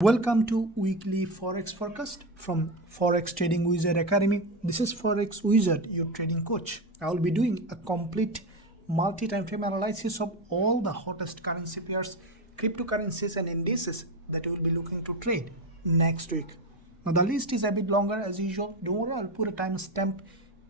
Welcome to weekly Forex forecast from Forex Trading Wizard Academy. This is Forex Wizard, your trading coach. I will be doing a complete multi-time frame analysis of all the hottest currency pairs, cryptocurrencies and indices that we will be looking to trade next week. Now the list is a bit longer as usual. Don't worry, I'll put a timestamp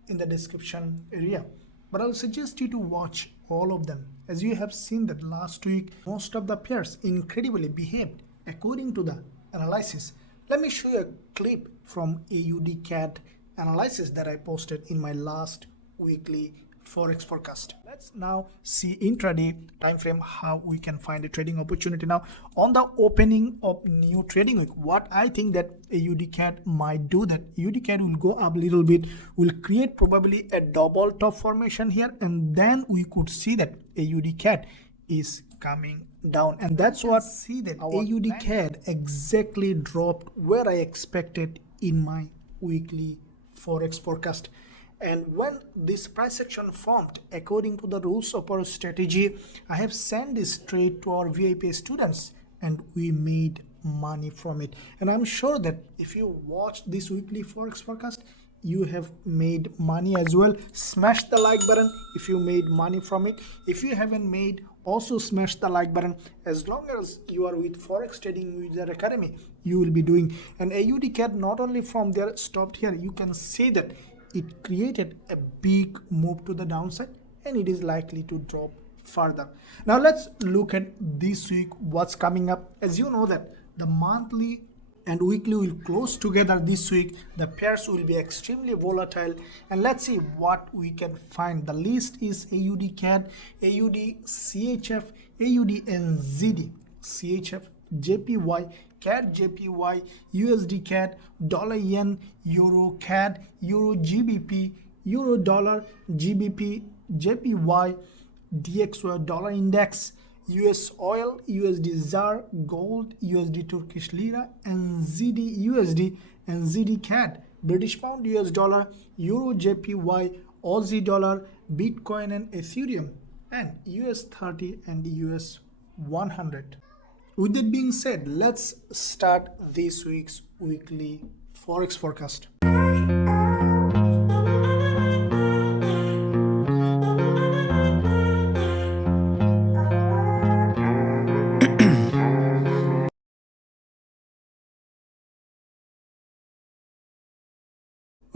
in the description area. But I'll suggest you to watch all of them. As you have seen that last week, most of the pairs incredibly behaved according to the analysis. Let me show you a clip from AUDCAD analysis that I posted in my last weekly Forex forecast. Let's now see intraday time frame how we can find a trading opportunity. Now on the opening of new trading week, what I think that AUDCAD might do, that AUDCAD will go up a little bit, will create probably a double top formation here, and then we could see that AUDCAD is coming down, and that's what see that AUDCAD exactly dropped where I expected in my weekly Forex forecast. And when this price action formed according to the rules of our strategy, I have sent this trade to our VIP students and we made money from it. And I'm sure that if you watch this weekly Forex forecast, you have made money as well. Smash the like button if you made money from it. If you haven't made, also smash the like button. As long as you are with Forex Trading Wizard Academy, you will be doing. And AUDCAD not only from there stopped here, you can see that it created a big move to the downside and it is likely to drop further. Now let's look at this week what's coming up. As you know that the monthly and weekly will close together this week. The pairs will be extremely volatile, and let's see what we can find. The list is AUDCAD, AUDCHF, AUDNZD, CHFJPY, CADJPY, USDCAD, dollar yen, EUROCAD, EURGBP, Eurodollar, GBPJPY, DXY dollar index, USOIL, USDZAR, gold, USD Turkish lira, NZDUSD, NZDCAD, British pound, US dollar, EUROJPY, Aussie dollar, Bitcoin and Ethereum, and US 30 and US 100. With that being said, let's start this week's weekly Forex forecast.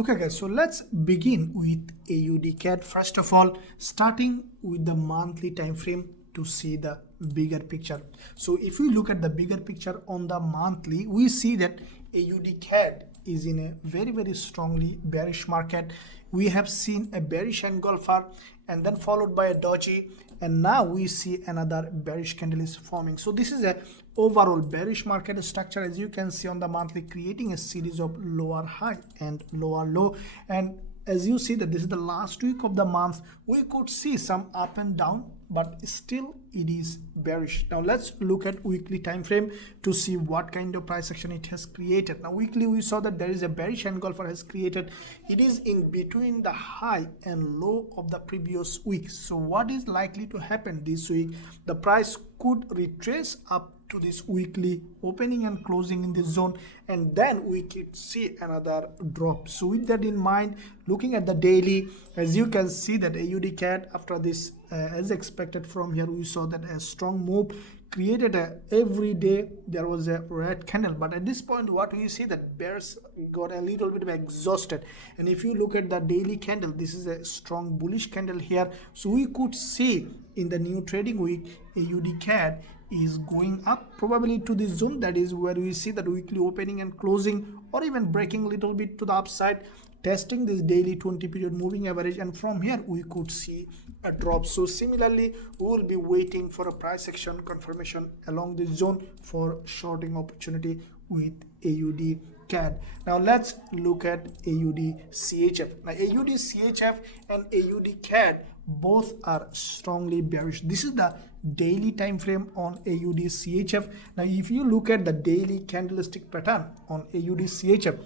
Okay guys, so let's begin with AUDCAD. First of all, starting with the monthly time frame to see the bigger picture. So if we look at the bigger picture on the monthly, we see that AUDCAD is in a very strongly bearish market. We have seen a bearish engulfer and then followed by a doji, and now we see another bearish candle is forming. So this is a overall bearish market structure, as you can see on the monthly, creating a series of lower high and lower low. And as you see that this is the last week of the month, we could see some up and down, but still it is bearish. Now let's look at weekly time frame to see what kind of price action it has created. Now weekly we saw that there is a bearish engulfer has created. It is in between the high and low of the previous week. So what is likely to happen this week? The price could retrace up to this weekly opening and closing in this zone, and then we could see another drop. So with that in mind, looking at the daily, as you can see that AUDCAD after this as expected from here, we saw that a strong move created every day there was a red candle, but at this point what we see that bears got a little bit exhausted. And if you look at the daily candle, this is a strong bullish candle here. So we could see in the new trading week AUDCAD is going up probably to this zone, that is where we see that weekly opening and closing, or even breaking a little bit to the upside, testing this daily 20 period moving average, and from here we could see a drop. So similarly, we will be waiting for a price action confirmation along this zone for shorting opportunity with AUDCAD. Now let's look at AUDCHF. Now AUDCHF and AUDCAD both are strongly bearish. This is the daily time frame on AUDCHF. Now if you look at the daily candlestick pattern on AUDCHF,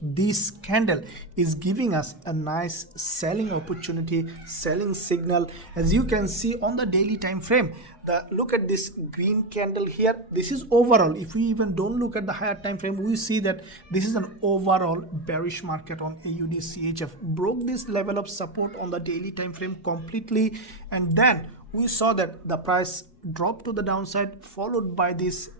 this candle is giving us a nice selling opportunity, selling signal. As you can see on the daily time frame, look at this green candle here. This is overall. If we even don't look at the higher time frame, we see that this is an overall bearish market on AUDCHF. Broke this level of support on the daily time frame completely, and then we saw that the price dropped to the downside, followed by this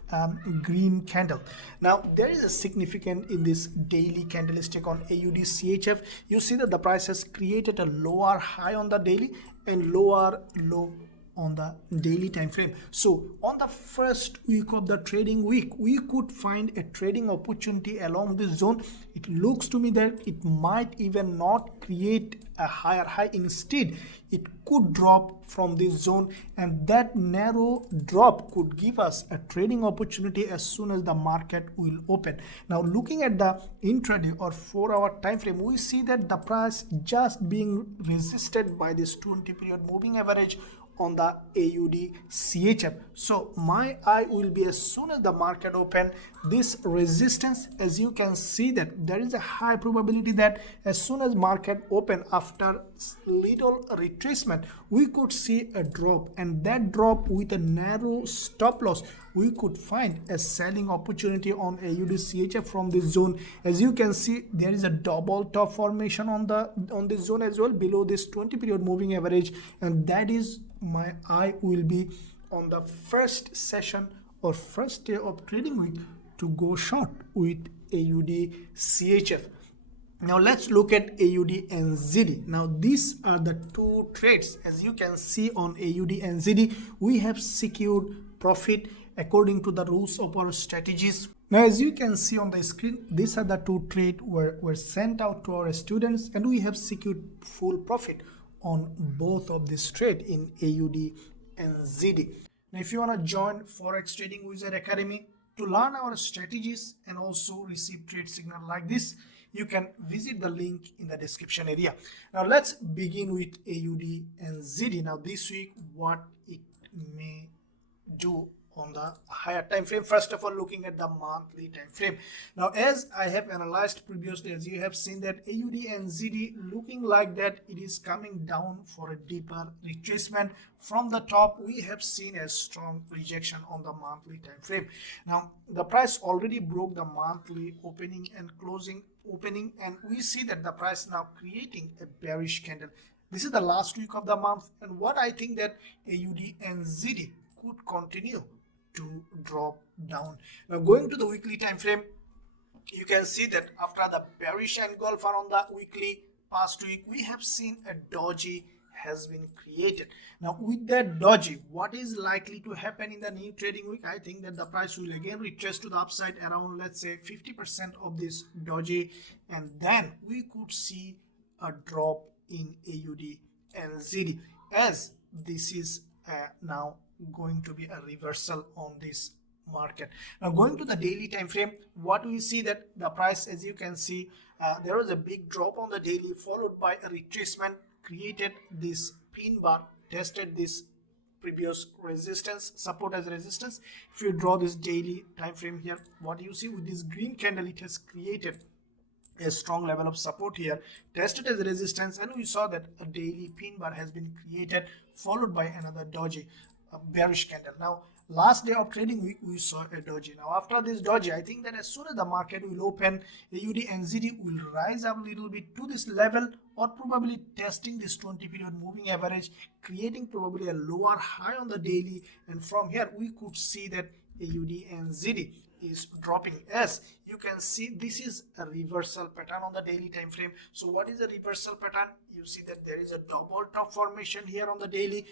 green candle. Now there is a significant in this daily candlestick on AUDCHF. You see that the price has created a lower high on the daily and lower low on the daily time frame. So on the first week of the trading week, we could find a trading opportunity along this zone. It looks to me that it might even not create a higher high. Instead, it could drop from this zone, and that narrow drop could give us a trading opportunity as soon as the market will open. Now looking at the intraday or 4-hour time frame, we see that the price just being resisted by this 20 period moving average on the AUDCHF. So my eye will be, as soon as the market open, this resistance, as you can see that there is a high probability that as soon as market open, after little retracement, we could see a drop, and that drop with a narrow stop loss, we could find a selling opportunity on AUDCHF from this zone. As you can see, there is a double top formation on this zone as well, below this 20 period moving average, and that is my eye will be on the first session or first day of trading week to go short with AUDCHF. Now let's look at AUDNZD. Now these are the two trades. As you can see on AUDNZD, we have secured profit according to the rules of our strategies. Now as you can see on the screen, these are the two trades were sent out to our students, and we have secured full profit on both of this trade in AUDNZD. Now if you want to join Forex Trading Wizard Academy to learn our strategies and also receive trade signal like this, you can visit the link in the description area. Now let's begin with AUDNZD. Now this week, what it may do on the higher time frame. First of all, looking at the monthly time frame. Now as I have analyzed previously, as you have seen that AUDNZD looking like that it is coming down for a deeper retracement. From the top, we have seen a strong rejection on the monthly time frame. Now the price already broke the monthly opening and closing opening, and we see that the price now creating a bearish candle. This is the last week of the month, and what I think that AUDNZD could continue to drop down. Now going to the weekly time frame, you can see that after the bearish engulfer on the weekly past week, we have seen a doji has been created. Now with that doji, what is likely to happen in the new trading week? I think that the price will again retrace to the upside around, let's say, 50% of this doji, and then we could see a drop in AUDNZD, as this is now going to be a reversal on this market. Now going to the daily time frame, what we see that the price, as you can see, there was a big drop on the daily, followed by a retracement, created this pin bar, tested this previous resistance, support as resistance. If you draw this daily time frame here, what you see with this green candle, it has created a strong level of support here, tested as resistance, and we saw that a daily pin bar has been created, followed by another doji, a bearish candle. Now last day of trading week, we saw a doji. Now after this doji, I think that as soon as the market will open, AUDNZD will rise up a little bit to this level, or probably testing this 20 period moving average, creating probably a lower high on the daily, and from here we could see that AUDNZD is dropping. As you can see, this is a reversal pattern on the daily time frame. So what is a reversal pattern? You see that there is a double top formation here on the daily,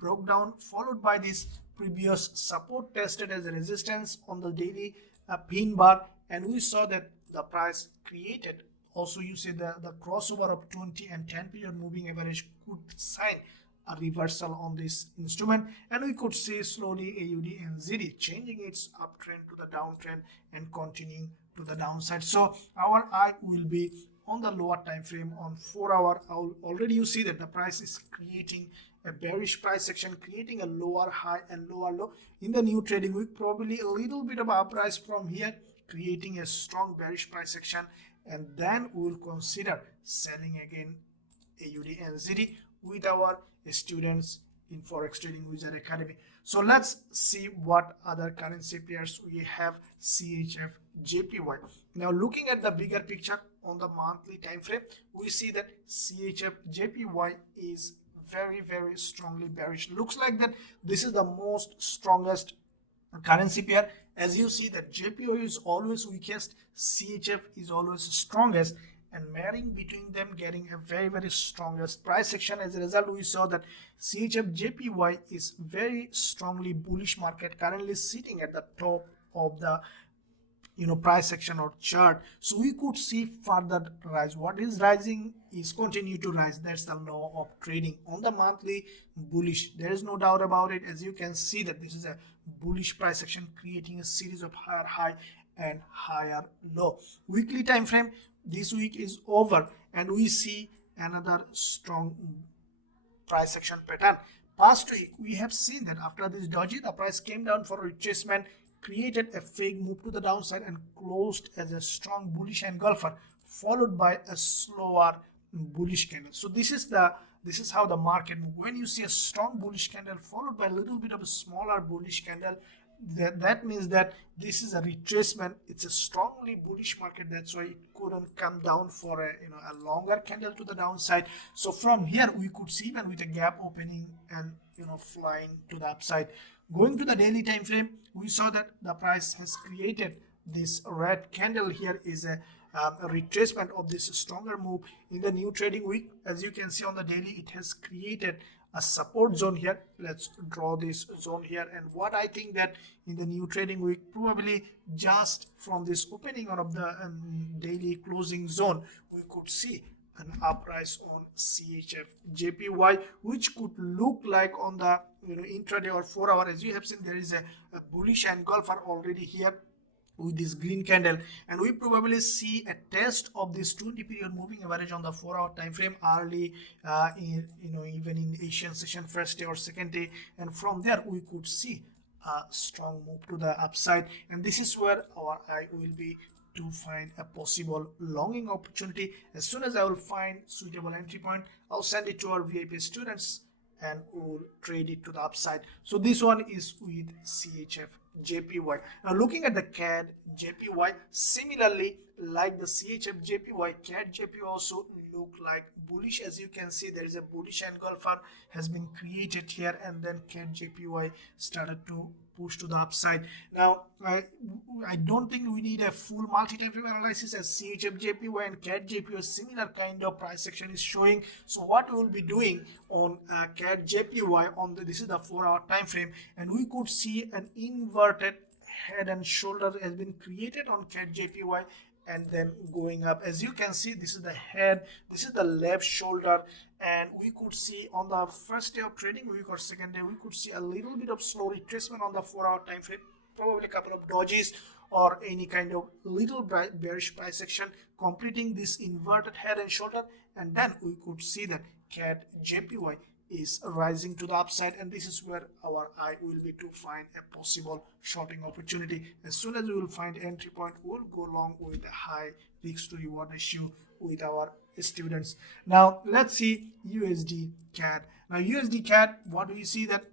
broke down, followed by this previous support tested as a resistance on the daily pin bar, and we saw that the price created, also you see the crossover of 20 and 10 period moving average could sign a reversal on this instrument, and we could see slowly AUDNZD changing its uptrend to the downtrend and continuing to the downside. So our eye will be on the lower time frame on 4-hour. Already you see that the price is creating a bearish price section, creating a lower high and lower low in the new trading week, probably a little bit of uprise from here, creating a strong bearish price section, and then we will consider selling again AUDNZD with our students in Forex Trading Wizard Academy. So let's see what other currency pairs we have. CHFJPY. Now looking at the bigger picture on the monthly time frame, we see that CHFJPY is very strongly bearish. Looks like that this is the most strongest currency pair. As you see that JPY is always weakest, CHF is always strongest, and marrying between them getting a very strongest price action. As a result, we saw that CHFJPY is very strongly bullish market, currently sitting at the top of the price action or chart. So we could see further rise. What is rising is continue to rise. That's the law of trading. On the monthly, bullish, there is no doubt about it. As you can see that this is a bullish price action creating a series of higher high and higher low. Weekly time frame, this week is over and we see another strong price action pattern. Past week we have seen that after this doji, the price came down for retracement, created a fake move to the downside and closed as a strong bullish engulfer, followed by a slower bullish candle. So this is how the market moves. When you see a strong bullish candle followed by a little bit of a smaller bullish candle, that means that this is a retracement. It's a strongly bullish market. That's why it couldn't come down for a longer candle to the downside. So from here we could see, even with a gap opening and flying to the upside. Going to the daily time frame, we saw that the price has created this red candle. Here is a retracement of this stronger move in the new trading week. As you can see on the daily, it has created a support zone here. Let's draw this zone here. And what I think that in the new trading week, probably just from this opening of the daily closing zone, we could see an uprise on CHFJPY, which could look like on the intraday or 4 hour. As you have seen, there is a bullish engulfer already here with this green candle, and we probably see a test of this 20 period moving average on the 4 hour time frame early even in Asian session first day or second day, and from there we could see a strong move to the upside. And this is where our eye will be to find a possible longing opportunity. As soon as I will find suitable entry point, I'll send it to our VIP students and we'll trade it to the upside. So this one is with CHFJPY. Now looking at the CADJPY, similarly like the CHFJPY, CADJPY also look like bullish. As you can see, there is a bullish engulfer has been created here, and then CADJPY started to push to the upside. Now I don't think we need a full multi-time frame analysis, as CHFJPY and CADJPY similar kind of price action is showing. So what we will be doing on CADJPY on this is the 4 hour time frame, and we could see an inverted head and shoulder has been created on CADJPY and then going up. As you can see, this is the head, this is the left shoulder, and we could see on the first day of trading week or second day, we could see a little bit of slow retracement on the 4 hour time frame, probably a couple of dodges or any kind of little bearish price action completing this inverted head and shoulder, and then we could see that CADJPY is rising to the upside, and this is where our eye will be to find a possible shorting opportunity. As soon as we will find entry point, we'll go along with a high risk to reward ratio with our students. Now let's see USDCAD. Now USDCAD, what do we see that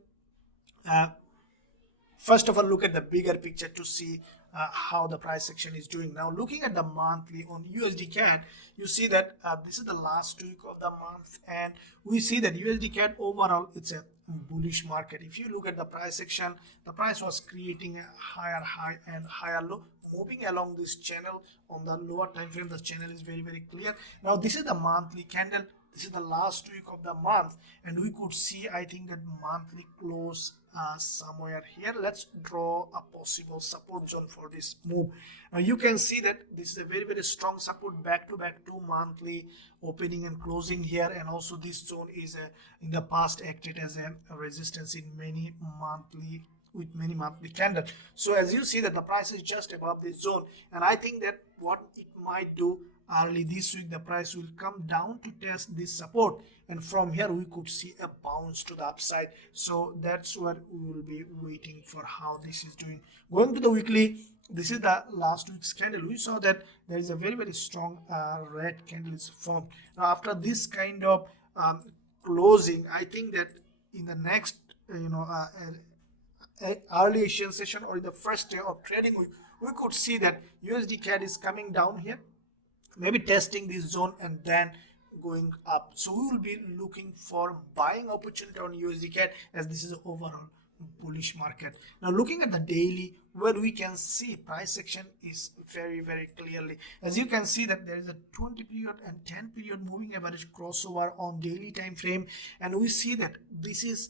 first of all, look at the bigger picture to see how the price action is doing. Now looking at the monthly on USDCAD, you see that this is the last week of the month, and we see that USDCAD overall it's a bullish market. If you look at the price action, the price was creating a higher high and higher low, moving along this channel. On the lower time frame, the channel is very clear. Now this is the monthly candle. This is the last week of the month, and we could see, I think, that monthly close somewhere here. Let's draw a possible support zone for this move. Now you can see that this is a very strong support, back to back 2 monthly opening and closing here, and also this zone is in the past acted as a resistance in many monthly candles. So as you see that the price is just above this zone, and I think that what it might do early this week, the price will come down to test this support, and from here we could see a bounce to the upside. So that's what we will be waiting for, how this is doing. Going to the weekly, this is the last week's candle. We saw that there is a very strong red candle is formed. Now after this kind of closing, I think that in the next early Asian session or in the first day of trading week, we could see that USDCAD is coming down here, maybe testing this zone and then going up. So we will be looking for buying opportunity on USDCAD, as this is an overall bullish market. Now looking at the daily, where we can see price action is very clearly, as you can see that there is a 20 period and 10 period moving average crossover on daily time frame, and we see that this is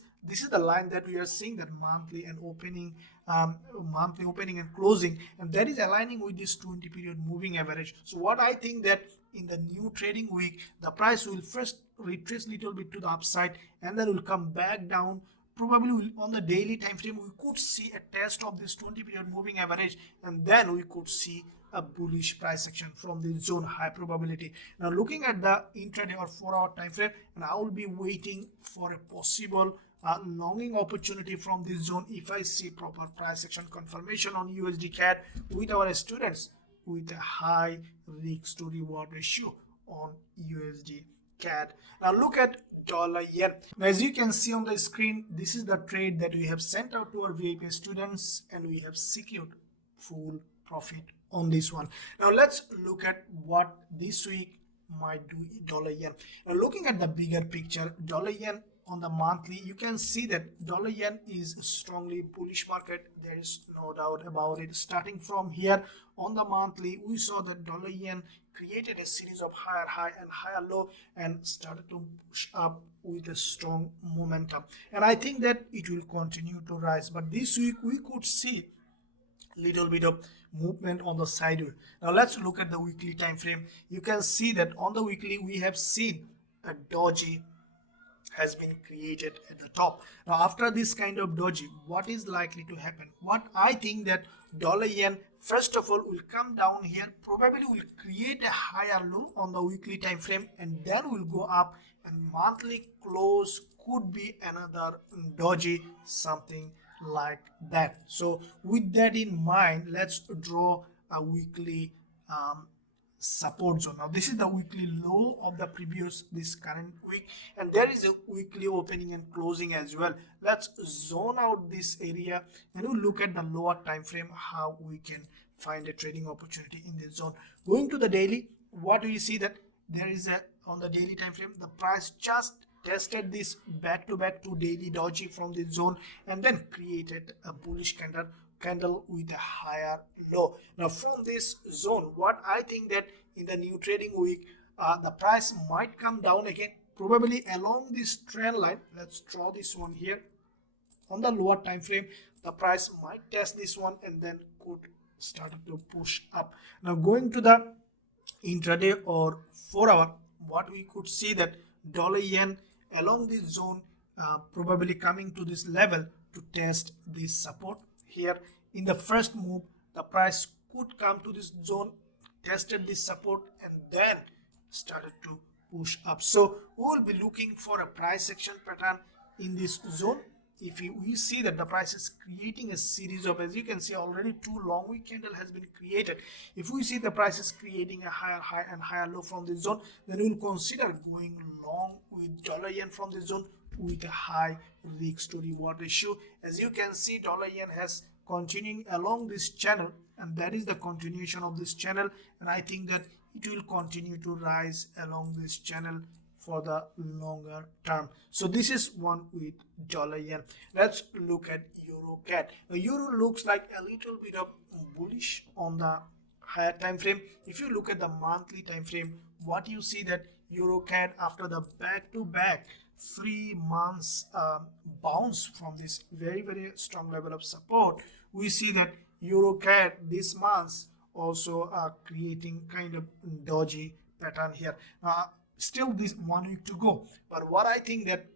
the line that we are seeing, that monthly and opening and closing, and that is aligning with this 20 period moving average. So what I think that in the new trading week, the price will first retrace little bit to the upside and then will come back down. Probably on the daily time frame we could see a test of this 20 period moving average, and then we could see a bullish price action from this zone, high probability. Now looking at the intraday or 4-hour time frame, and I will be waiting for a possible longing opportunity from this zone if I see proper price action confirmation on USDCAD with our students with a high risk to reward ratio on USDCAD. Now look at dollar yen. Now as you can see on the screen, this is the trade that we have sent out to our VIP students, and we have secured full profit on this one. Now let's look at what this week might do dollar yen. Now looking at the bigger picture, dollar yen on the monthly, you can see that dollar yen is a strongly bullish market. There is no doubt about it. Starting from here on the monthly, we saw that dollar yen created a series of higher high and higher low and started to push up with a strong momentum, and I think that it will continue to rise. But this week we could see little bit of movement on the sideway. Now let's look at the weekly time frame. You can see that on the weekly we have seen a doji has been created at the top. Now after this kind of doji, what is likely to happen? What I think that dollar yen first of all will come down here, probably will create a higher low on the weekly time frame, and then will go up, and monthly close could be another doji, something like that. So with that in mind, let's draw a weekly support zone. Now this is the weekly low of the previous this current week, and there is a weekly opening and closing as well. Let's zone out this area and we'll look at the lower time frame, how we can find a trading opportunity in this zone. Going to the daily, what do you see that there is a on the daily time frame, the price just tested this back to daily doji from this zone and then created a bullish candle with a higher low. Now from this zone, what I think that in the new trading week, the price might come down again, probably along this trend line. Let's draw this one here. On the lower time frame, the price might test this one and then could start to push up. Now going to the intraday or 4-hour, what we could see that dollar yen along this zone probably coming to this level to test this support. Here in the first move, the price could come to this zone, tested this support, and then started to push up. So we will be looking for a price action pattern in this zone. If we see that the price is creating a series of, as you can see already, 2 long wick candle has been created. If we see the price is creating a higher high and higher low from this zone, then we will consider going long with dollar yen from this zone with a high risk to reward ratio. As you can see, dollar yen has continuing along this channel, and that is the continuation of this channel, and I think that it will continue to rise along this channel for the longer term. So this is one with dollar yen. Let's look at EUROCAD. Now euro looks like a little bit of bullish on the higher time frame. If you look at the monthly time frame, what you see that EUROCAD after the back-to-back 3 months bounce from this very strong level of support, we see that EUROCAD this month also creating kind of dodgy pattern here. Still this 1 week to go, but what I think that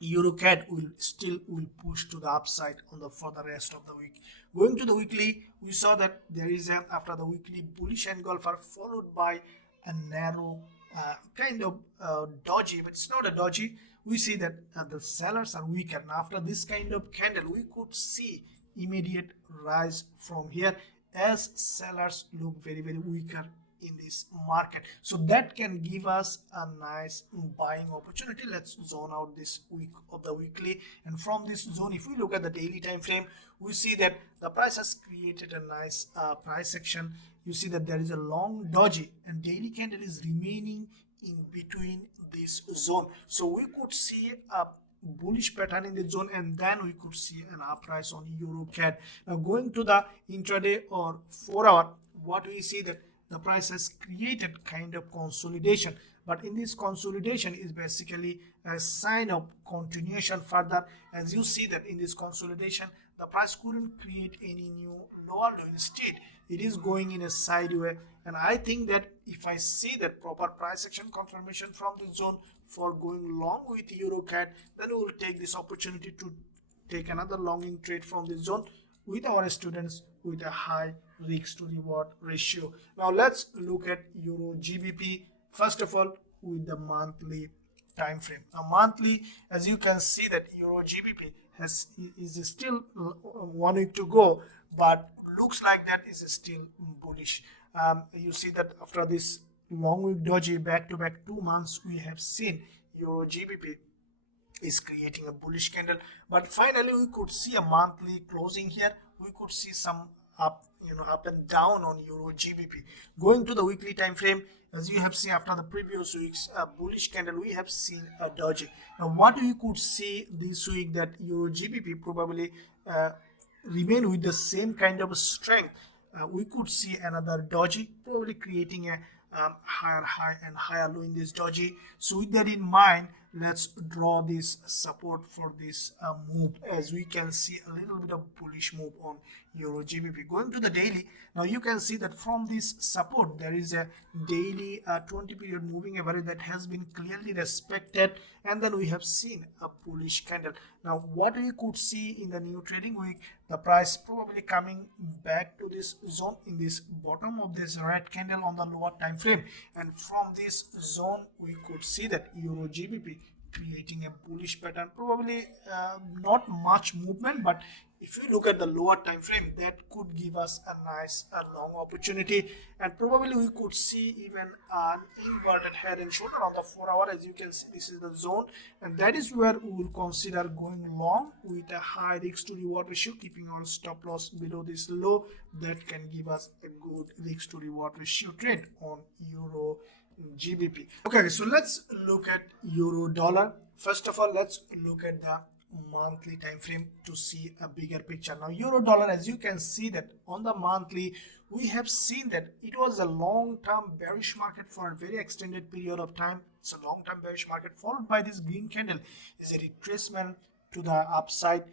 EURCAD will push to the upside for the rest of the week. Going to the weekly, we saw that there is after the weekly bullish engulfer followed by a narrow kind of dodgy, but it's not a dodgy. We see that the sellers are weaker, and after this kind of candle we could see immediate rise from here as sellers look very weaker in this market, so that can give us a nice buying opportunity. Let's zone out this week of the weekly, and from this zone, if we look at the daily time frame, we see that the price has created a nice price action. You see that there is a long doji and daily candle is remaining in between this zone, so we could see a bullish pattern in the zone, and then we could see an uprise on EURCAD. Now going to the intraday or 4-hour, what we see that the price has created kind of consolidation, but in this consolidation is basically a sign of continuation further. As you see that in this consolidation, the price couldn't create any new lower low. Instead, it is going in a sideways, and I think that if I see that proper price action confirmation from the zone for going long with EURCAD, then we will take this opportunity to take another longing trade from this zone with our students with a high risk to reward ratio. Now let's look at EURGBP first of all with the monthly time frame. Now monthly, as you can see that EURGBP is still 1 week to go, but looks like that is still bullish. You see that after this long week doji back to back 2 months, we have seen EURGBP is creating a bullish candle, but finally we could see a monthly closing here. We could see some up and down on EURGBP. Going to the weekly time frame, as you have seen after the previous week's bullish candle, we have seen a doji. Now what we could see this week that EURGBP probably remain with the same kind of strength. We could see another doji probably creating a higher high and higher low in this doji. So with that in mind, let's draw this support for this move. As we can see a little bit of bullish move on EURGBP. Going to the daily, now you can see that from this support there is a daily 20 period moving average that has been clearly respected, and then we have seen a bullish candle. Now what we could see in the new trading week, the price probably coming back to this zone in this bottom of this red candle on the lower time frame, and from this zone we could see that EURGBP creating a bullish pattern. Probably not much movement, but if you look at the lower time frame, that could give us a nice long opportunity, and probably we could see even an inverted head and shoulder on the 4-hour. As you can see, this is the zone, and that is where we will consider going long with a high risk to reward ratio, keeping our stop loss below this low. That can give us a good risk to reward ratio trade on EURGBP. Okay, so let's look at euro dollar. First of all, let's look at the monthly time frame to see a bigger picture. Now euro dollar, as you can see that on the monthly, we have seen that it was a long-term bearish market for a very extended period of time. It's a long-term bearish market followed by this green candle is a retracement to the upside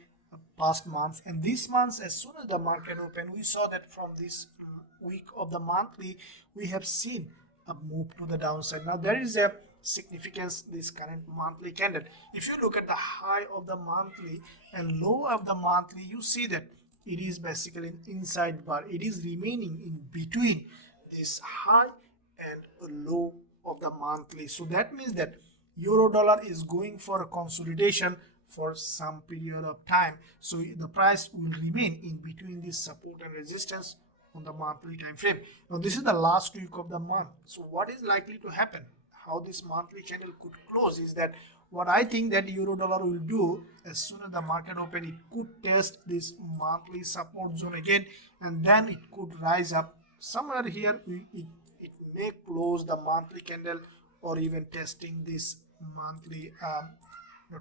past month, and this month, as soon as the market opened, we saw that from this week of the monthly we have seen a move to the downside. Now there is a significance this current monthly candle. If you look at the high of the monthly and low of the monthly, you see that it is basically an inside bar. It is remaining in between this high and low of the monthly. So that means that euro dollar is going for a consolidation for some period of time. So the price will remain in between this support and resistance on the monthly time frame. Now this is the last week of the month. So what is likely to happen? How this monthly candle could close is that what I think that euro dollar will do, as soon as the market open, it could test this monthly support zone again, and then it could rise up somewhere here. It may close the monthly candle or even testing this monthly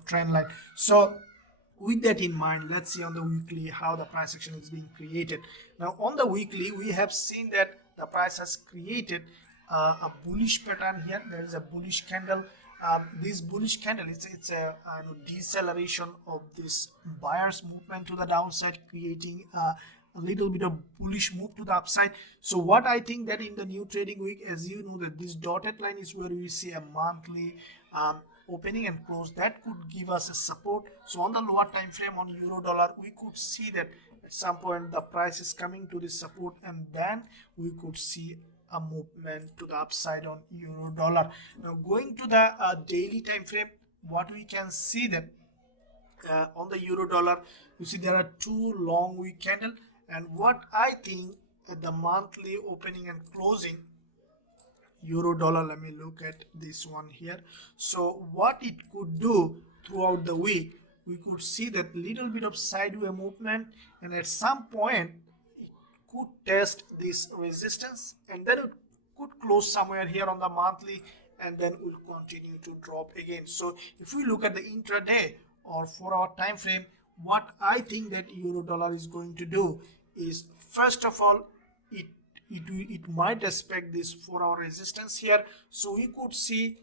trend line. So with that in mind, let's see on the weekly how the price action is being created. Now on the weekly, we have seen that the price has created a bullish pattern here. There is a bullish candle. This bullish candle, it's a deceleration of this buyer's movement to the downside, creating a little bit of bullish move to the upside. So what I think that in the new trading week, as you know, that this dotted line is where we see a monthly opening and close that could give us a support. So on the lower time frame on euro dollar, we could see that at some point the price is coming to this support, and then we could see a movement to the upside on euro dollar. Now going to the daily time frame, what we can see that on the euro dollar, you see there are two long week candle, and what I think the monthly opening and closing euro dollar. Let me look at this one here. So what it could do throughout the week, we could see that little bit of sideways movement, and at some point it could test this resistance, and then it could close somewhere here on the monthly, and then will continue to drop again. So if we look at the intraday or 4-hour time frame, what I think that euro dollar is going to do is, first of all, it might respect this 4-hour resistance here. So we could see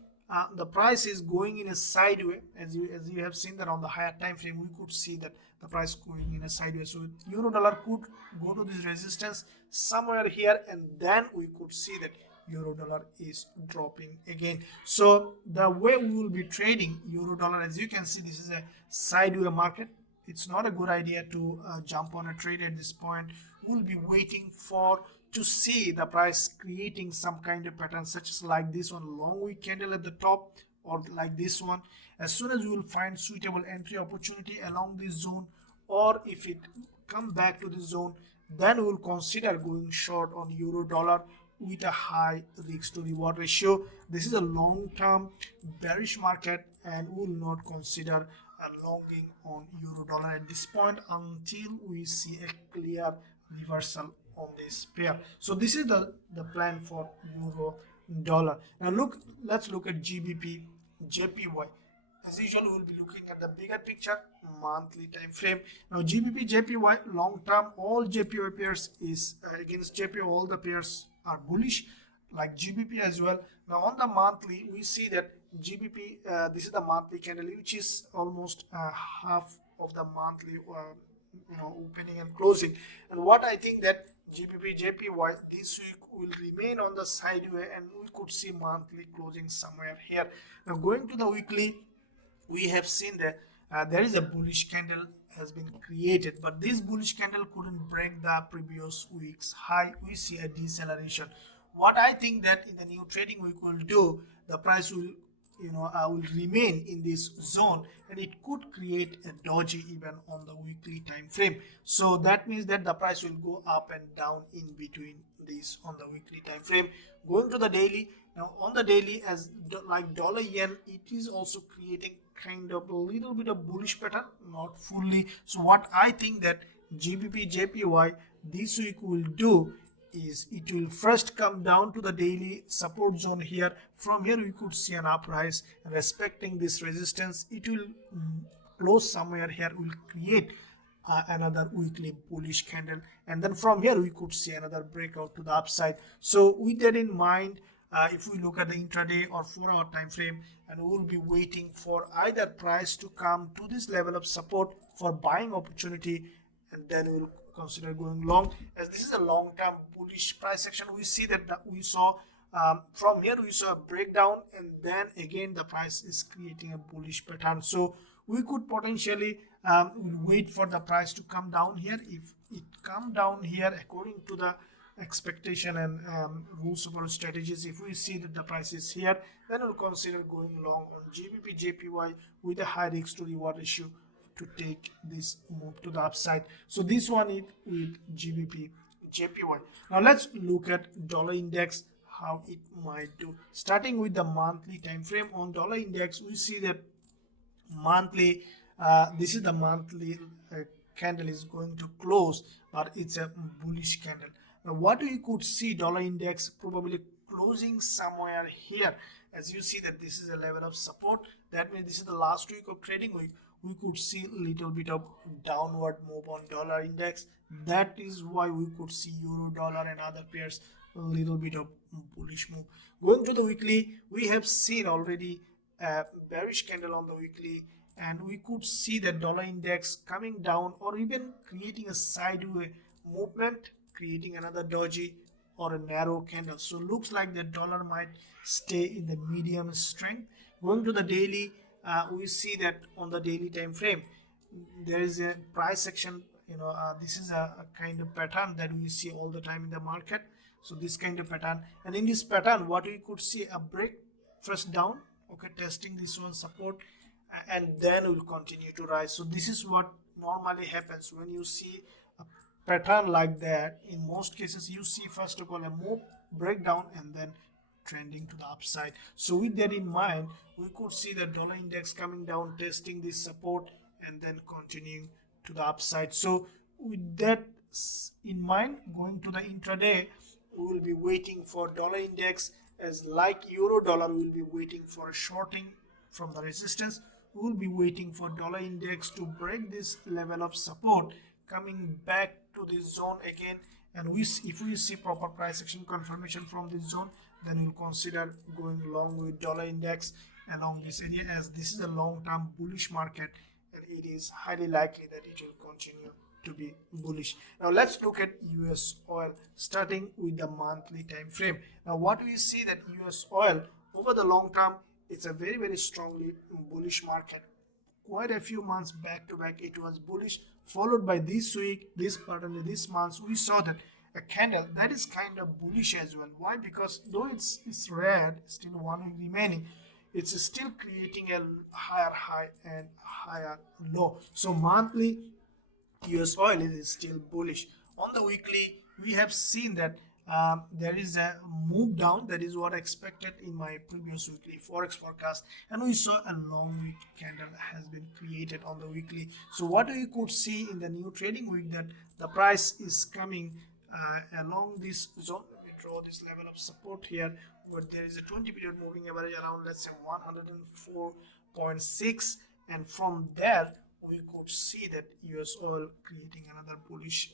the price is going in a sideways, as you have seen that on the higher time frame. We could see that the price going in a sideways. So euro dollar could go to this resistance somewhere here, and then we could see that euro dollar is dropping again. So the way we will be trading euro dollar, as you can see, this is a sideways market. It's not a good idea to jump on a trade at this point. We'll be waiting for to see the price creating some kind of pattern, such as like this one, long wick candle at the top, or like this one. As soon as we will find suitable entry opportunity along this zone, or if it come back to this zone, then we will consider going short on euro dollar with a high risk to reward ratio. This is a long-term bearish market, and we will not consider longing on euro dollar at this point until we see a clear reversal on this pair. So this is the plan for euro dollar. Now let's look at GBPJPY. As usual, we will be looking at the bigger picture, monthly time frame. Now GBPJPY long term, all JPY pairs is against JPY, all the pairs are bullish, like GBP as well. Now on the monthly, we see that GBP, this is the monthly candle, which is almost half of the monthly opening and closing. And what I think that GBPJPY this week will remain on the sideways, and we could see monthly closing somewhere here. Now going to the weekly, we have seen that there is a bullish candle has been created, but this bullish candle couldn't break the previous week's high. We see a deceleration. What I think that in the new trading week will do, the price will will remain in this zone, and it could create a doji even on the weekly time frame. So that means that the price will go up and down in between this on the weekly time frame. Going to the daily, now on the daily, as like dollar yen, it is also creating kind of a little bit of bullish pattern, not fully. So what I think that GBPJPY this week will do is, it will first come down to the daily support zone here. From here we could see an uprise, respecting this resistance. It will close somewhere here, will create another weekly bullish candle, and then from here we could see another breakout to the upside. So with that in mind, if we look at the intraday or 4-hour time frame, and we will be waiting for either price to come to this level of support for buying opportunity, and then we will consider going long, as this is a long-term bullish price action. We see that we saw from here we saw a breakdown, and then again the price is creating a bullish pattern. So we could potentially wait for the price to come down here. If it come down here according to the expectation and rules of our strategies, if we see that the price is here, then we'll consider going long on GBPJPY with a high risk to reward ratio to take this move to the upside. So this one is with GBPJPY. Now let's look at dollar index, how it might do. Starting with the monthly time frame on dollar index, we see that monthly, this is the monthly candle is going to close, but it's a bullish candle. Now what we could see, dollar index probably closing somewhere here. As you see that this is a level of support, that means this is the last week of trading week. We could see a little bit of downward move on dollar index. That is why we could see euro dollar and other pairs a little bit of bullish move. Going to the weekly, we have seen already a bearish candle on the weekly, and we could see the dollar index coming down or even creating a sideways movement, creating another doji or a narrow candle. So looks like the dollar might stay in the medium strength. Going to the daily, we see that on the daily time frame there is a price action. This is a kind of pattern that we see all the time in the market. So this kind of pattern, and in this pattern what we could see, a break first down, okay, testing this one support, and then will continue to rise. So this is what normally happens when you see a pattern like that. In most cases you see first of all a move, breakdown, and then trending to the upside. So with that in mind, we could see the dollar index coming down, testing this support, and then continuing to the upside. So with that in mind, going to the intraday, we will be waiting for dollar index, as like euro dollar, we will be waiting for a shorting from the resistance. We will be waiting for dollar index to break this level of support, coming back to this zone again, and if we see proper price action confirmation from this zone, then we'll consider going long with dollar index along this area, as this is a long-term bullish market and it is highly likely that it will continue to be bullish. Now let's look at US oil, starting with the monthly time frame. Now what we see that US oil over the long term, it's a very strongly bullish market. Quite a few months back to back it was bullish, followed by this week, this pattern, this month we saw that a candle that is kind of bullish as well. Why? Because though it's red, still 1 week remaining, it's still creating a higher high and higher low. So monthly US oil is still bullish. On the weekly, we have seen that there is a move down. That is what I expected in my previous weekly forex forecast, and we saw a long week candle has been created on the weekly. So what we could see in the new trading week, that the price is coming along this zone. Let me draw this level of support here, where there is a 20 period moving average around, let's say, 104.6, and from there we could see that US oil creating another bullish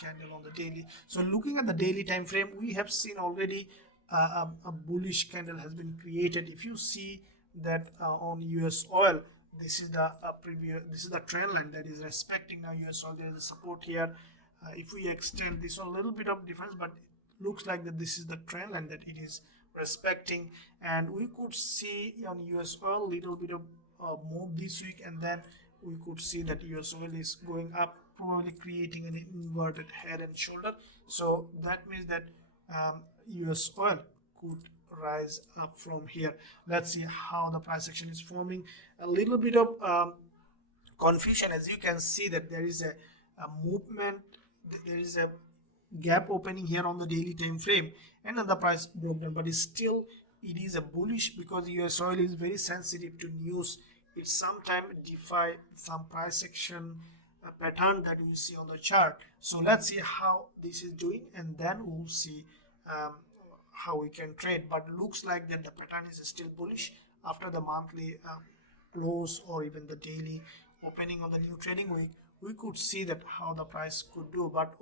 candle on the daily. So looking at the daily time frame, we have seen already a bullish candle has been created. If you see that on US oil, this is the this is the trend line that is respecting now US oil. There is a support here. If we extend this, a little bit of difference, but it looks like that this is the trend line that it is respecting, and we could see on US oil little bit of move this week, and then we could see that US oil is going up, probably creating an inverted head and shoulder. So that means that US oil could rise up from here. Let's see how the price action is forming. A little bit of confusion, as you can see that there is a movement, there is a gap opening here on the daily time frame, and then the price broke down, but it is a bullish, because US oil is very sensitive to news. It sometimes defy some price action pattern that we see on the chart. So let's see how this is doing, and then we'll see how we can trade. But looks like that the pattern is still bullish after the monthly close or even the daily opening of the new trading week. We could see that how the price could do, but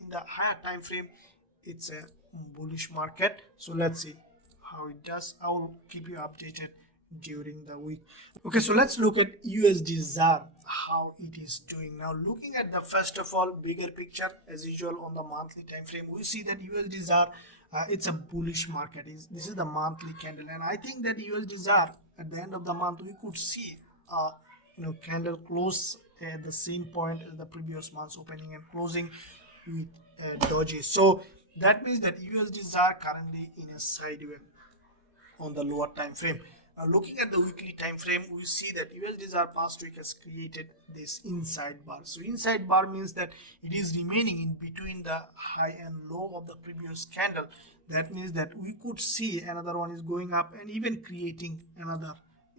in the higher time frame, it's a bullish market. So let's see how it does. I will keep you updated during the week. Okay, so let's look at USDZAR, how it is doing. Now looking at the first of all bigger picture, as usual on the monthly time frame, we see that USDZAR, it's a bullish market. This is the monthly candle, and I think that USDZAR at the end of the month we could see candle close at the same point as the previous month's opening and closing with doji. So that means that USDZAR currently in a sideways on the lower time frame. Now looking at the weekly time frame, we see that USDZAR past week has created this inside bar. So inside bar means that it is remaining in between the high and low of the previous candle. That means that we could see another one is going up and even creating another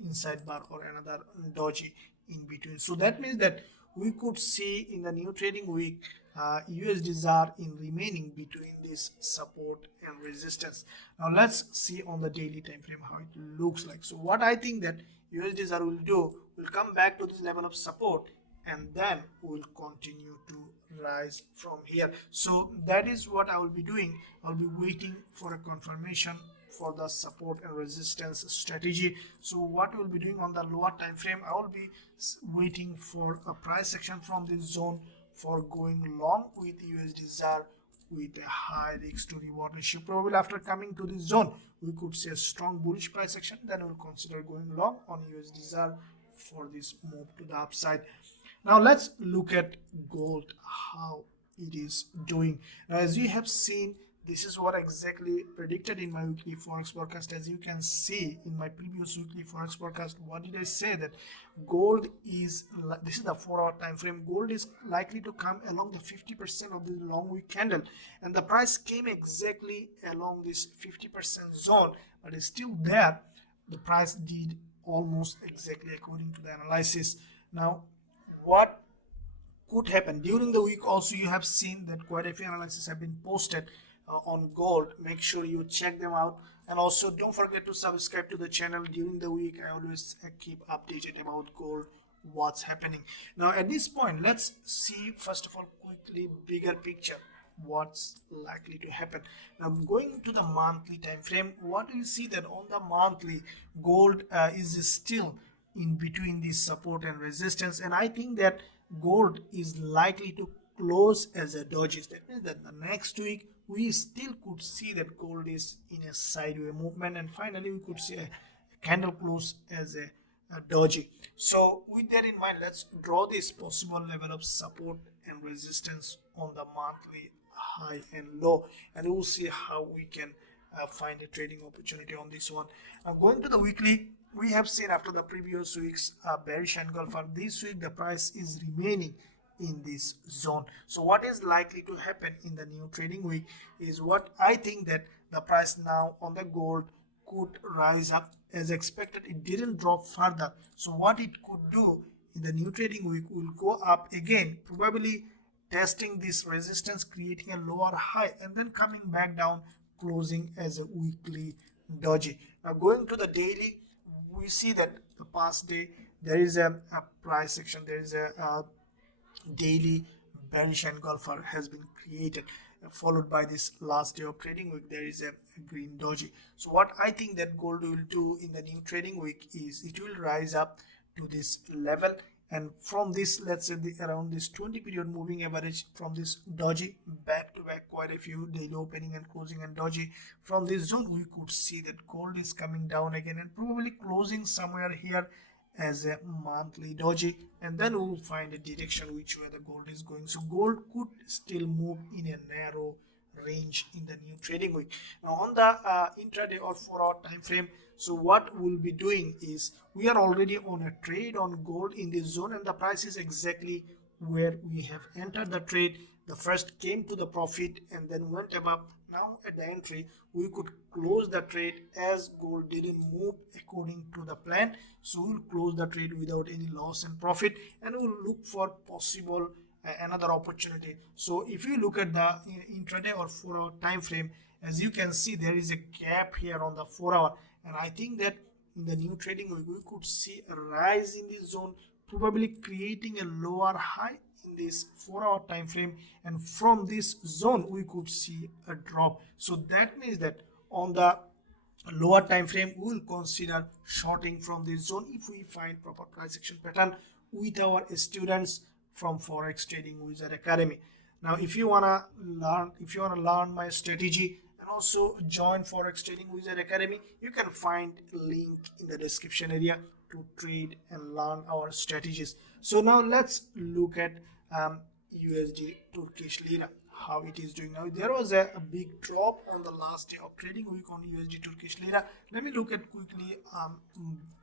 inside bar or another doji in between. So that means that we could see in the new trading week USDZAR in remaining between this support and resistance. Now let's see on the daily time frame how it looks like. So what I think that USDZAR will do, will come back to this level of support, and then will continue to rise from here. So that is what I will be doing. I'll be waiting for a confirmation for the support and resistance strategy. So what we'll be doing on the lower time frame, I will be waiting for a price action from this zone for going long with USDZAR with a high risk to reward ratio. Probably after coming to this zone, we could see a strong bullish price action, then we'll consider going long on USDZAR for this move to the upside. Now let's look at gold, how it is doing. Now as you have seen this is what exactly predicted in my weekly forex forecast. As you can see in my previous weekly forex forecast, what did I say? That gold is, this is the 4-hour time frame, gold is likely to come along the 50% of the long wick candle, and the price came exactly along this 50% zone, but it's still there. The price did almost exactly according to the analysis. Now what could happen during the week? Also, you have seen that quite a few analyses have been posted on gold. Make sure you check them out, and also don't forget to subscribe to the channel. During the week I always keep updated about gold, what's happening. Now at this point, let's see first of all quickly bigger picture, what's likely to happen. Now going to the monthly time frame, what do you see? That on the monthly, gold is still in between this support and resistance, and I think that gold is likely to close as a doji. That means that the next week we still could see that gold is in a sideways movement, and finally we could see a candle close as a doji. So with that in mind, let's draw this possible level of support and resistance on the monthly high and low, and we'll see how we can find a trading opportunity on this one. Now going to the weekly, we have seen after the previous week's bearish engulfer, this week the price is remaining in this zone. So what is likely to happen in the new trading week is, what I think that the price now on the gold could rise up as expected. It didn't drop further, so what it could do in the new trading week will go up again, probably testing this resistance, creating a lower high, and then coming back down, closing as a weekly doji. Now going to the daily, we see that the past day there is a price section, there is a daily bearish engulfer has been created, followed by this last day of trading week there is a green doji. So what I think that gold will do in the new trading week is it will rise up to this level, and from this, let's say around this 20 period moving average, from this doji back to back, quite a few daily opening and closing and doji, from this zone we could see that gold is coming down again and probably closing somewhere here as a monthly doji, and then we will find a direction which way the gold is going. So gold could still move in a narrow range in the new trading week. Now on the intraday or 4-hour time frame, so what we'll be doing is, we are already on a trade on gold in this zone, and the price is exactly where we have entered the trade. The first came to the profit and then went above. Now at the entry we could close the trade as gold didn't move according to the plan, so we'll close the trade without any loss and profit, and we'll look for possible another opportunity. So if you look at the intraday or 4-hour time frame, as you can see there is a gap here on the 4-hour, and I think that in the new trading week we could see a rise in this zone, probably creating a lower high in this 4-hour time frame, and from this zone we could see a drop. So that means that on the lower time frame we will consider shorting from this zone if we find proper price action pattern with our students from Forex Trading Wizard Academy. Now if you wanna learn my strategy and also join Forex Trading Wizard Academy, you can find a link in the description area to trade and learn our strategies. So now let's look at USD Turkish Lira, how it is doing. Now there was a big drop on the last day of trading week on USD Turkish Lira. Let me look at quickly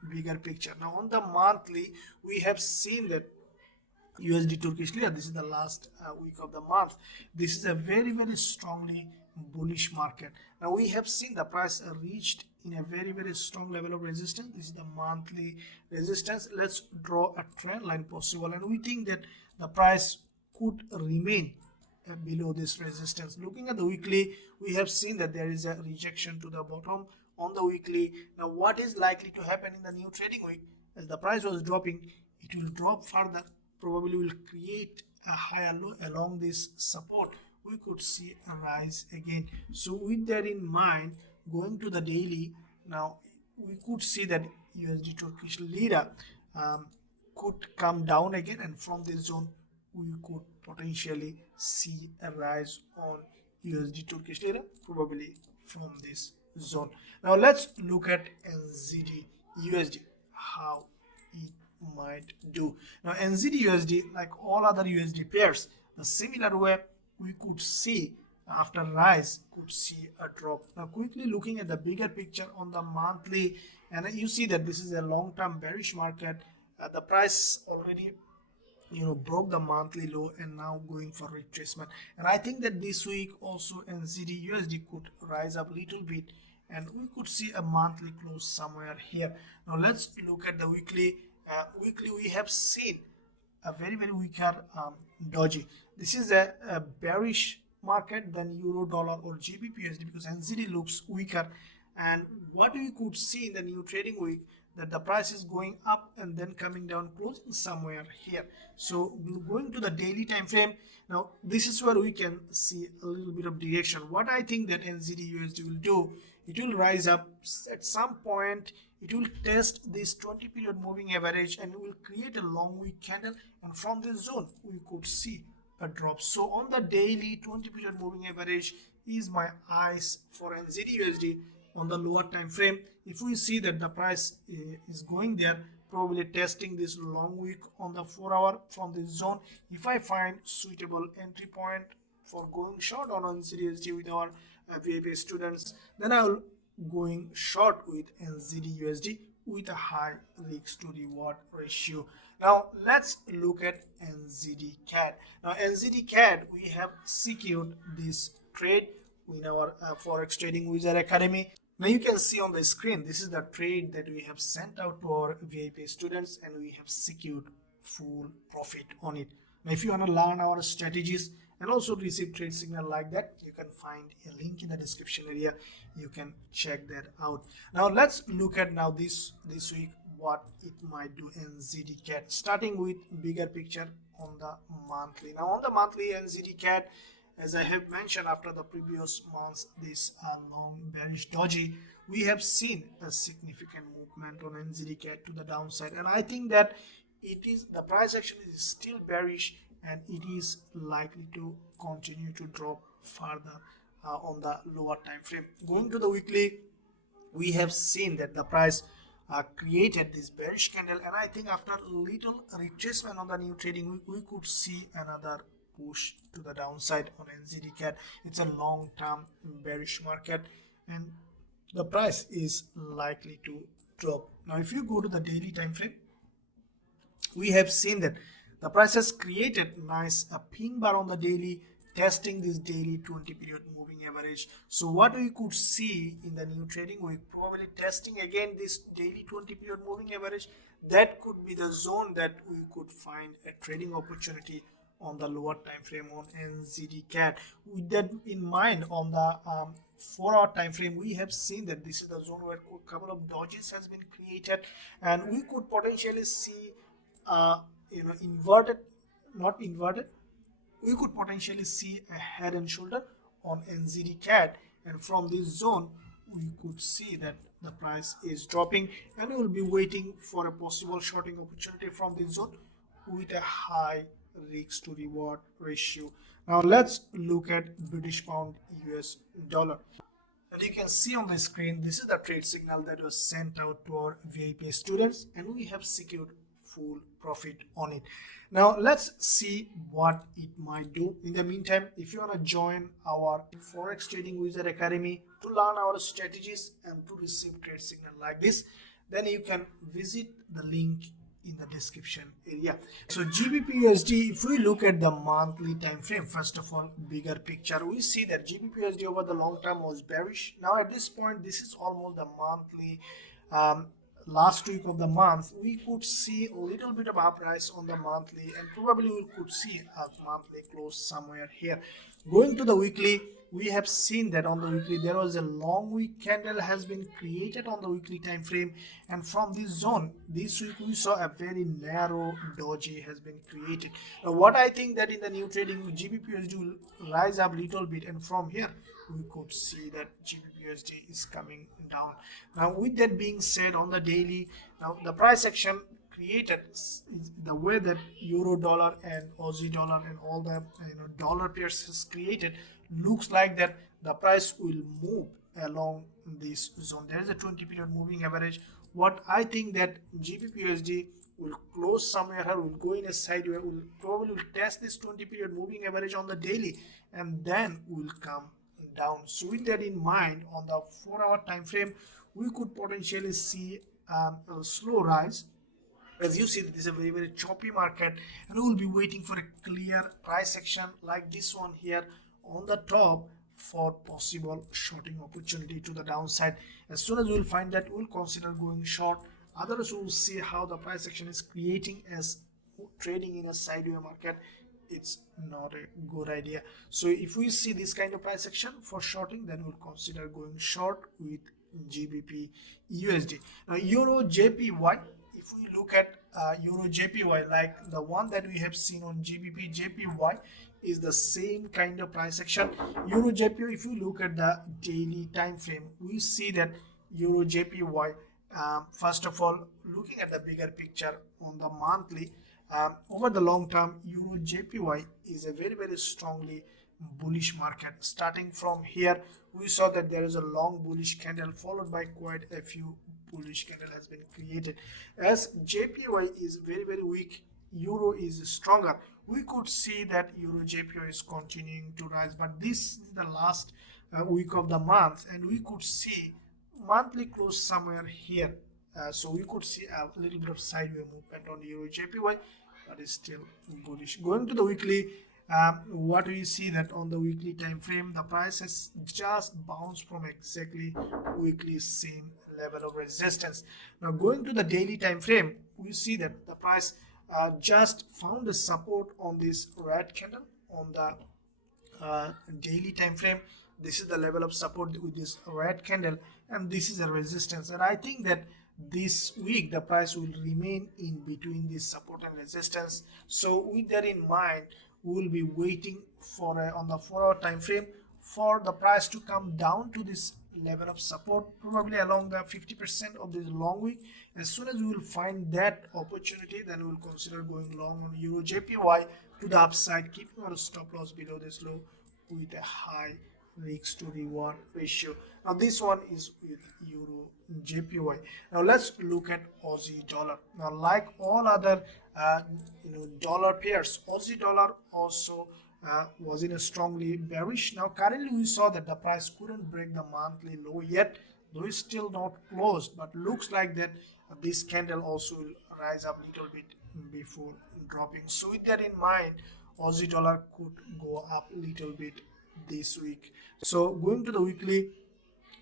bigger picture. Now on the monthly, we have seen that USD Turkish Lira, this is the last week of the month, this is a very strongly bullish market. Now we have seen the price reached in a very strong level of resistance. This is the monthly resistance. Let's draw a trend line possible, and we think that the price could remain below this resistance. Looking at the weekly, we have seen that there is a rejection to the bottom on the weekly. Now what is likely to happen in the new trading week? As the price was dropping, it will drop further, probably will create a higher low along this support. We could see a rise again. So with that in mind, going to the daily, now we could see that USD Turkish Lira could come down again, and from this zone we could potentially see a rise on USD Turkish Lira, probably from this zone. Now let's look at NZDUSD, how it might do. Now NZDUSD, like all other USD pairs, the similar way we could see after rise could see a drop. Now quickly looking at the bigger picture on the monthly, and you see that this is a long-term bearish market. The price already broke the monthly low and now going for retracement, and I think that this week also NZDUSD could rise up a little bit and we could see a monthly close somewhere here. Now let's look at the weekly. Weekly we have seen a very weaker doji. This is a bearish market than euro dollar or GBPUSD because NZD looks weaker, and what we could see in the new trading week that the price is going up and then coming down, closing somewhere here. So going to the daily time frame, now this is where we can see a little bit of direction. What I think that NZDUSD will do, it will rise up at some point. It will test this 20 period moving average and it will create a long wick candle, and from this zone we could see a drop. So on the daily 20 period moving average is my eyes for NZDUSD. On the lower time frame, if we see that the price is going there, probably testing this long wick on the 4 hour from this zone, if I find suitable entry point for going short on NZDUSD with our VIP students, then I will going short with NZDUSD with a high risk to reward ratio. Now let's look at NZDCAD. Now NZDCAD, we have secured this trade in our Forex Trading Wizard Academy. Now you can see on the screen, this is the trade that we have sent out to our VIP students and we have secured full profit on it. Now if you want to learn our strategies and also receive trade signal like that, you can find a link in the description area. You can check that out. Now let's look at now this week what it might do NZDCAD, starting with bigger picture on the monthly. Now on the monthly NZDCAD, as I have mentioned, after the previous months, this long bearish doji, we have seen a significant movement on NZDCAD to the downside, and I think that the price action is still bearish and it is likely to continue to drop further on the lower time frame. Going to the weekly, we have seen that the price created this bearish candle, and I think after a little retracement on the new trading week, we could see another push to the downside on NZDCAD. It's a long-term bearish market and the price is likely to drop. Now if you go to the daily time frame, we have seen that the price has created nice pin bar on the daily, testing this daily 20 period moving average. So what we could see in the new trading week, probably testing again this daily 20 period moving average. That could be the zone that we could find a trading opportunity on the lower time frame on NZDCAD. With that in mind, on the 4 hour time frame, we have seen that this is the zone where a couple of dodges has been created, and we could potentially see inverted, not inverted, we could potentially see a head and shoulder on NZDCAD, and from this zone we could see that the price is dropping and we will be waiting for a possible shorting opportunity from this zone with a high risk to reward ratio. Now let's look at British pound US dollar. As you can see on the screen, this is the trade signal that was sent out to our VIP students and we have secured full profit on it. Now let's see what it might do. In the meantime, if you want to join our Forex Trading Wizard Academy to learn our strategies and to receive trade signal like this, then you can visit the link in the description area. So GBPUSD, if we look at the monthly time frame, first of all, bigger picture, we see that GBPUSD over the long term was bearish. Now at this point, this is almost the monthly last week of the month. We could see a little bit of uprise on the monthly and probably we could see a monthly close somewhere here. Going to the weekly, we have seen that on the weekly there was a long wick candle has been created on the weekly time frame, and from this zone this week we saw a very narrow doji has been created. Now what I think that in the new trading GBPUSD will rise up little bit, and from here we could see that GBPUSD is coming down. Now with that being said, on the daily, now the price action created the way that euro dollar and Aussie dollar and all the dollar pairs is created, looks like that the price will move along this zone. There is a 20 period moving average. What I think that GBPUSD will close somewhere here, will go in a sideways, will probably test this 20 period moving average on the daily, and then will come down. So with that in mind, on the 4-hour time frame, we could potentially see a slow rise. As you see, this is a very choppy market, and we will be waiting for a clear price action like this one here on the top for possible shorting opportunity to the downside. As soon as we will find that, we will consider going short. Others will see how the price action is creating as trading in a sideways market. It's not a good idea. So if we see this kind of price action for shorting, then we'll consider going short with GBPUSD. Now EURJPY, if we look at EURJPY, like the one that we have seen on GBPJPY, is the same kind of price action. EURJPY, if you look at the daily time frame, we see that EURJPY, first of all, looking at the bigger picture on the monthly, over the long term, EURJPY is a very strongly bullish market. Starting from here, we saw that there is a long bullish candle followed by quite a few bullish candle has been created. As JPY is very weak, euro is stronger, we could see that EURJPY is continuing to rise, but this is the last week of the month, and we could see monthly close somewhere here. So we could see a little bit of sideways movement on EURJPY, but it's still bullish. Going to the weekly, what we see that on the weekly time frame, the price has just bounced from exactly weekly same level of resistance. Now going to the daily time frame, we see that the price just found a support on this red candle on the daily time frame. This is the level of support with this red candle, and this is a resistance, and I think that this week the price will remain in between this support and resistance. So with that in mind, we will be waiting for on the 4-hour time frame for the price to come down to this level of support, probably along the 50% of this long week. As soon as we will find that opportunity, then we will consider going long on EURJPY to the upside, keeping our stop loss below this low with a high risk to reward ratio. Now this one is with EURJPY. Now let's look at Aussie dollar. Now like all other dollar pairs, Aussie dollar also was in a strongly bearish. Now currently we saw that the price couldn't break the monthly low yet, though it's still not closed, but looks like that this candle also will rise up a little bit before dropping. So with that in mind, Aussie dollar could go up a little bit this week. So going to the weekly,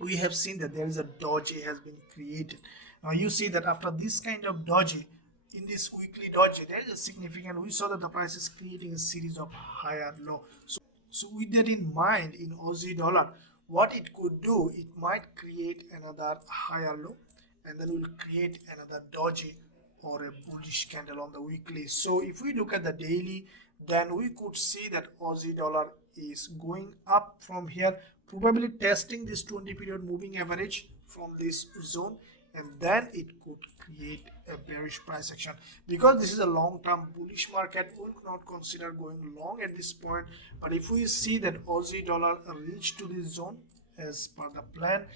we have seen that there is a doji has been created. Now you see that after this kind of doji, in this weekly doji, there is a significant, we saw that the price is creating a series of higher low. So with that in mind, in Aussie dollar, what it could do, it might create another higher low, and then will create another doji or a bullish candle on the weekly. So if we look at the daily, then we could see that Aussie dollar is going up from here, probably testing this 20 period moving average from this zone, and then it could create a bearish price action. Because this is a long-term bullish market, we will not consider going long at this point. But if we see that Aussie dollar reach to this zone as per the plan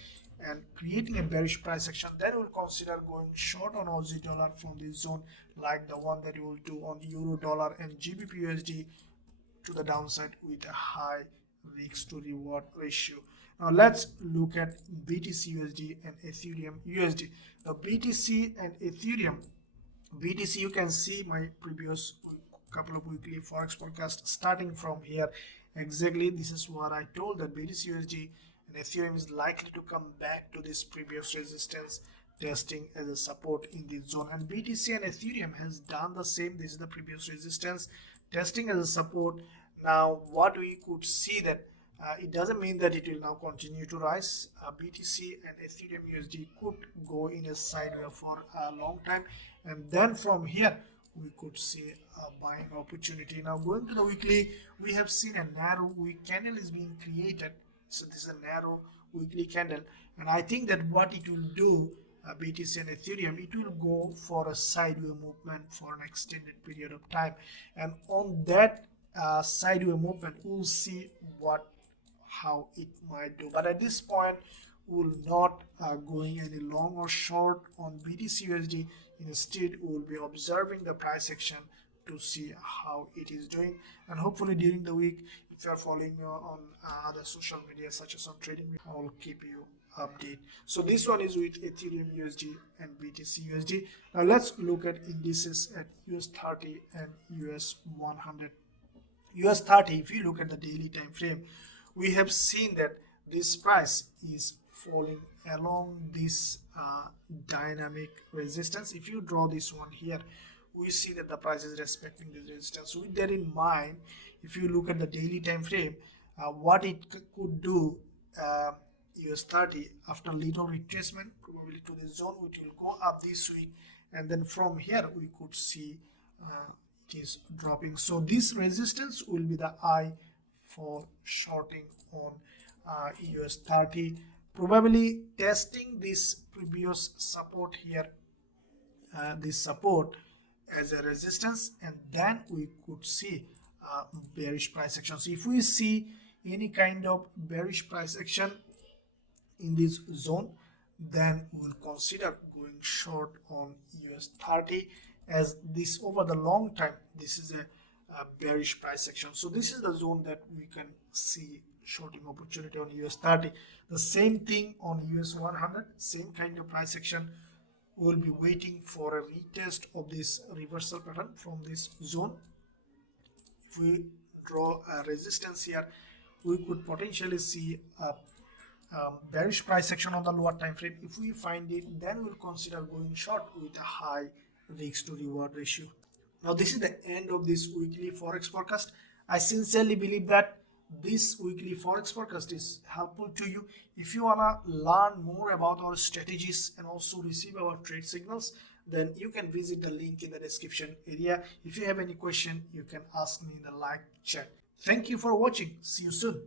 and creating a bearish price action, then we'll consider going short on Aussie dollar from this zone, like the one that we will do on euro dollar and GBPUSD to the downside with a high risk to reward ratio. Now let's look at BTCUSD and Ethereum USD. Now BTC and Ethereum, BTC, you can see my previous couple of weekly Forex forecasts starting from here. Exactly, this is what I told, that BTCUSD and Ethereum is likely to come back to this previous resistance, testing as a support in this zone. And BTC and Ethereum has done the same. This is the previous resistance, testing as a support. Now what we could see that it doesn't mean that it will now continue to rise. BTC and Ethereum USD could go in a sideways for a long time, and then from here we could see a buying opportunity. Now going to the weekly, we have seen a narrow week candle is being created. So this is a narrow weekly candle, and I think that what it will do, BTC and Ethereum, it will go for a sideways movement for an extended period of time, and on that sideways movement we'll see how it might do. But at this point we will not going any long or short on BTC USD. Instead, we will be observing the price action to see how it is doing, and hopefully during the week, if you are following me on other social media such as on trading, I will keep you update. So this one is with Ethereum USD and BTCUSD. Now let's look at indices at US30 and US100. US30, if you look at the daily time frame, we have seen that this price is falling along this dynamic resistance. If you draw this one here, we see that the price is respecting this resistance. So with that in mind, if you look at the daily time frame, what it could do, US30 after little retracement probably to this zone, it will go up this week, and then from here we could see it is dropping. So this resistance will be the eye for shorting on US30, probably testing this previous support here, this support as a resistance, and then we could see bearish price action. So if we see any kind of bearish price action in this zone, then we'll consider going short on US30, as this over the long time this is a bearish price action. So this is the zone that we can see shorting opportunity on US30. The same thing on US100, same kind of price action. We'll be waiting for a retest of this reversal pattern from this zone. If we draw a resistance here, we could potentially see a bearish price action on the lower time frame. If we find it, then we'll consider going short with a high risk to reward ratio. Now this is the end of this weekly forex forecast. I sincerely believe that this weekly forex forecast is helpful to you. If you wanna learn more about our strategies and also receive our trade signals, then you can visit the link in the description area. If you have any question, you can ask me in the live chat. Thank you for watching. See you soon.